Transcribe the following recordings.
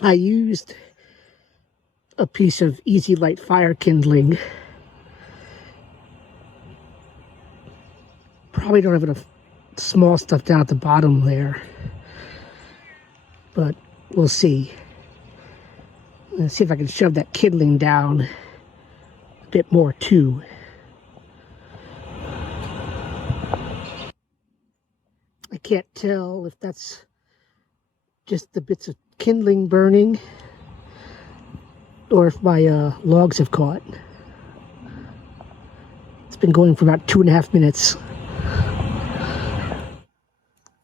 I used a piece of easy light fire kindling. Probably don't have enough small stuff down at the bottom there, but we'll see. Let's see if I can shove that kindling down a bit more too. I can't tell if that's just the bits of kindling burning or if my logs have caught. It's been going for about 2.5 minutes.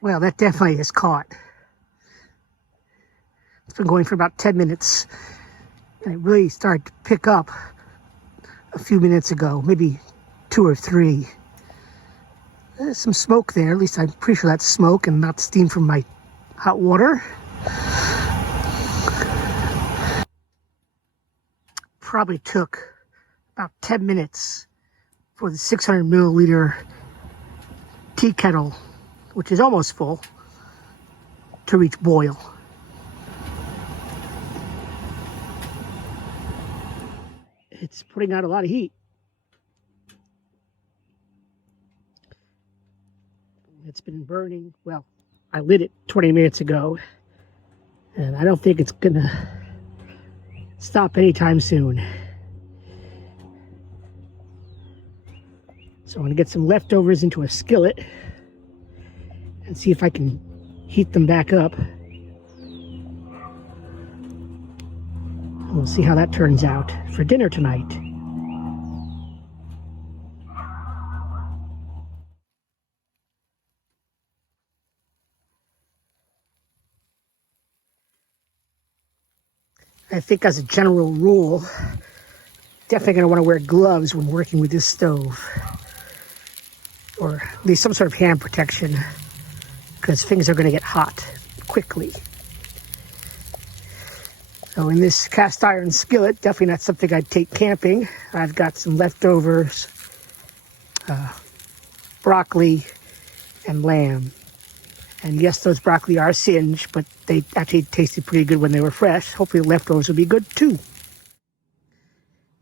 Well, that definitely has caught. It's been going for about 10 minutes. And it really started to pick up a few minutes ago, maybe 2 or 3. There's some smoke there. At least I'm pretty sure that's smoke and not steam from my hot water. Probably took about 10 minutes for the 600 milliliter tea kettle, which is almost full, to reach boil. It's putting out a lot of heat. It's been burning. Well, I lit it 20 minutes ago, and I don't think it's gonna stop anytime soon. So I'm gonna get some leftovers into a skillet and see if I can heat them back up. We'll see how that turns out for dinner tonight. I think as a general rule, definitely going to want to wear gloves when working with this stove, or at least some sort of hand protection, because things are going to get hot quickly. So in this cast iron skillet, definitely not something I'd take camping. I've got some leftovers, broccoli and lamb. And yes, those broccoli are singed, but they actually tasted pretty good when they were fresh. Hopefully the leftovers will be good too.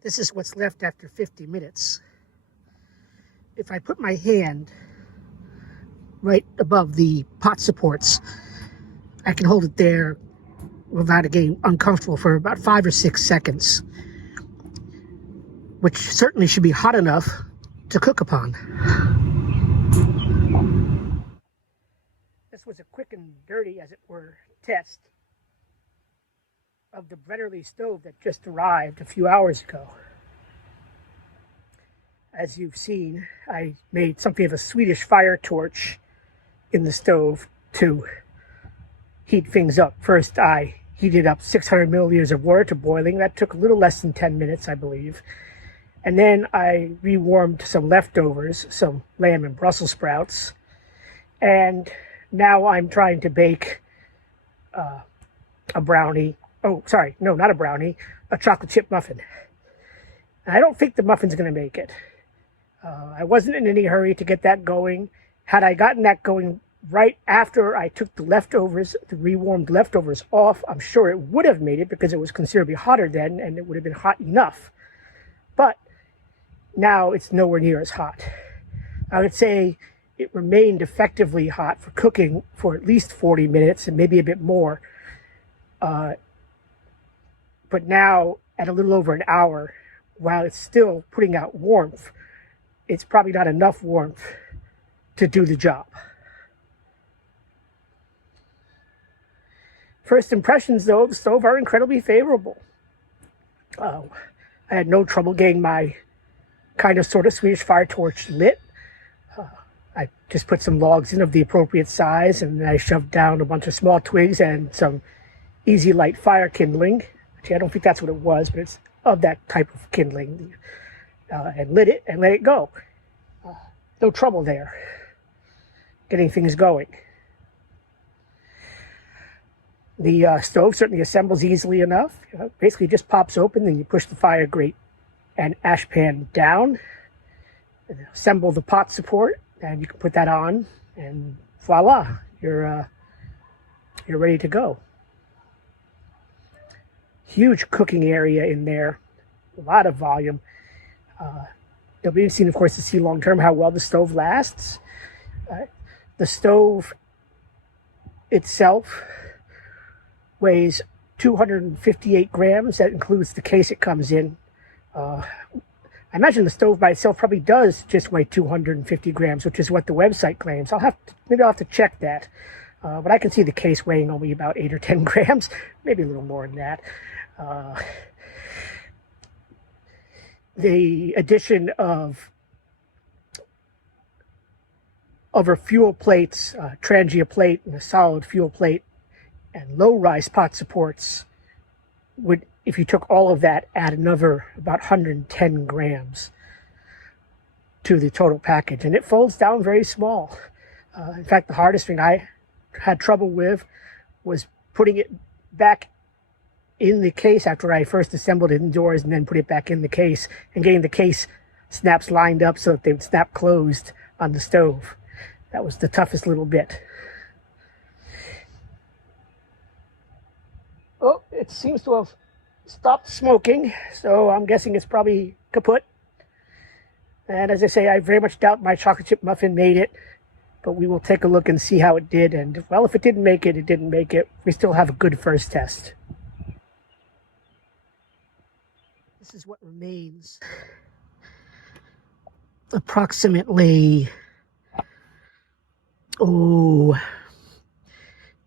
This is what's left after 50 minutes. If I put my hand right above the pot supports, I can hold it there without it getting uncomfortable for about 5 or 6 seconds, which certainly should be hot enough to cook upon. This was a quick and dirty, as it were, test of the Brennerle stove that just arrived a few hours ago. As you've seen, I made something of a Swedish fire torch in the stove to heat things up. First, I heated up 600 milliliters of water to boiling. That took a little less than 10 minutes, I believe. And then I rewarmed some leftovers, some lamb and Brussels sprouts. And now I'm trying to bake a brownie. Oh, sorry, no, not a brownie, a chocolate chip muffin. And I don't think the muffin's going to make it. I wasn't in any hurry to get that going. Had I gotten that going right after I took the leftovers, the rewarmed leftovers off, I'm sure it would have made it because it was considerably hotter then and it would have been hot enough. But now it's nowhere near as hot. I would say it remained effectively hot for cooking for at least 40 minutes and maybe a bit more. But now at a little over an hour, while it's still putting out warmth, it's probably not enough warmth to do the job. First impressions, though, of the stove are incredibly favorable. I had no trouble getting my kind of sort of Swedish fire torch lit. I just put some logs in of the appropriate size, and then I shoved down a bunch of small twigs and some easy light fire kindling. Actually, I don't think that's what it was, but it's of that type of kindling. And lit it and let it go. No trouble there getting things going. The stove certainly assembles easily enough. Basically just pops open, then you push the fire grate and ash pan down, and assemble the pot support, and you can put that on, and voila, you're ready to go. huge cooking area in there, a lot of volume. It'll be interesting, of course, to see long term how well the stove lasts. The stove itself weighs 258 grams. That includes the case it comes in. I imagine the stove by itself probably does just weigh 250 grams, which is what the website claims. Maybe I'll have to check that. But I can see the case weighing only about 8 or 10 grams, maybe a little more than that. The addition of our fuel plates, Trangia plate and a solid fuel plate, and low-rise pot supports would, if you took all of that, add another about 110 grams to the total package. And it folds down very small. In fact, the hardest thing I had trouble with was putting it back in the case after I first assembled it indoors and then put it back in the case, and getting the case snaps lined up so that they would snap closed on the stove. That was the toughest little bit. Oh, it seems to have stopped smoking, so I'm guessing it's probably kaput. And as I say, I very much doubt my chocolate chip muffin made it, but we will take a look and see how it did. And, well, if it didn't make it, it didn't make it. We still have a good first test. This is what remains. Approximately,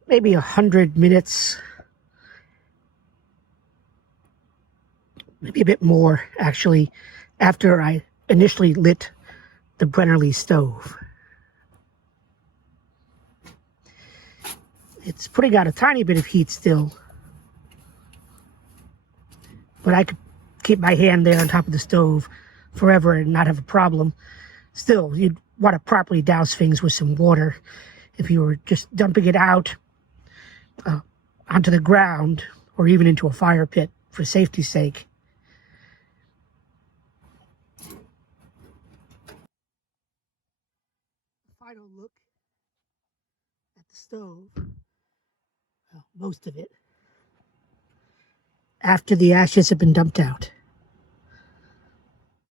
maybe 100 minutes. Maybe a bit more, actually, after I initially lit the Brennerle stove. It's putting out a tiny bit of heat still, but I could keep my hand there on top of the stove forever and not have a problem. Still, you'd want to properly douse things with some water. If you were just dumping it out onto the ground or even into a fire pit for safety's sake. Final look at the stove, well, most of it, after the ashes have been dumped out.